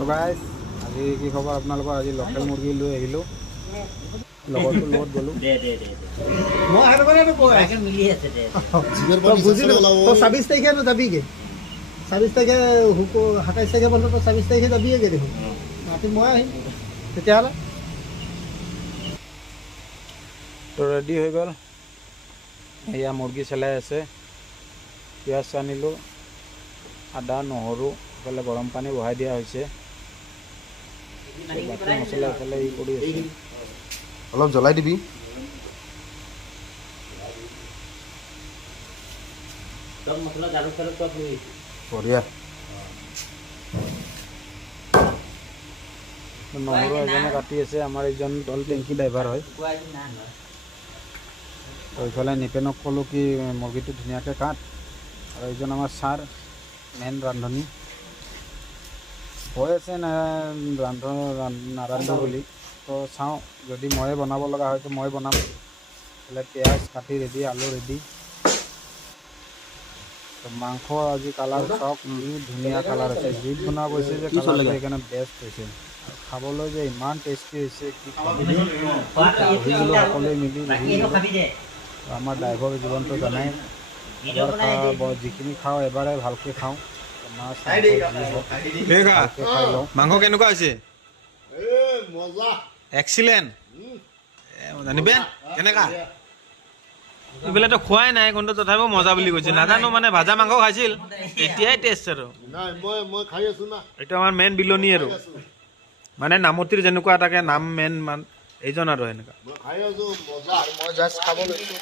তো গাইজ আজি কি খবৰ আপোনালোকৰ? আজি লোকেল মুৰ্গী লৈ আহিলোঁ, লগৰটোৰ লগত গ'লোঁ। মই আৰু মানে কৈ মিলি আছে দে বুজিলো। তো ২৬ তাৰিখে যাবিগে? ২৬ তাৰিখে ২৭ তাৰিখে বন্ধ, তো ২৬ তাৰিখে যাবিগে দেখোন। মাতি মই আহিম তেতিয়াহ'লে। তো ৰেডি হৈ গ'ল, এয়া মুৰ্গী চেলাই আছে। পিঁয়াজ আনিলোঁ, আদা নহৰু, এইফালে গৰম পানী বহাই দিয়া হৈছে। বাকী মছলা এইফালে ই কৰি আছে। অলপ জ্বলাই দিবি। বঢ়িয়া। নহৰু এজনে কাটি আছে, আমাৰ এইজন হ'ল টেংকি ড্ৰাইভাৰ হয়। তো এইফালে নিপেনক ক'লোঁ কি মুৰ্গীটো ধুনীয়াকৈ কাট, আৰু এইজন আমাৰ ছাৰ মেইন ৰান্ধনি হৈ আছে নাৰান্ধো বুলি। তো চাওঁ, যদি ময়ে বনাব লগা হয় তো মই বনাম। এইফালে পিঁয়াজ কাটি ৰেডি, আলু ৰেডি। তো মাংস আজি কালাৰ চাওক, কি ধুনীয়া কালাৰ হৈছে। জুইত বনোৱা গৈছে যে কালাৰটো সেইকাৰণে বেষ্ট হৈছে, আৰু খাবলৈ যে ইমান টেষ্টি হৈছে কি বহিছিলোঁ সকলোৱে মিলি আমাৰ ড্ৰাইভৰ জীৱনটো জানাই, এবাৰ যিখিনি খাওঁ এবাৰে ভালকৈ খাওঁ। মাছ মাংস কেনেকুৱা হৈছে? এক্সিলেণ্ট। জানিবেন কেনেকা? এইবিলাকতো খোৱাই নাই, কিন্তু তথাপিও মজা বুলি কৈছে। নাজানো মানে ভাজা মাংস খাইছিল, এতিয়াই টেষ্ট আৰু এইটো আমাৰ মেইন বিলনি আৰু মানে নামতিৰ যেনেকুৱা থাকে নাম মেইন মান এইজন আৰু এনেকুৱা। মই জাষ্ট খাব লৈছোঁ।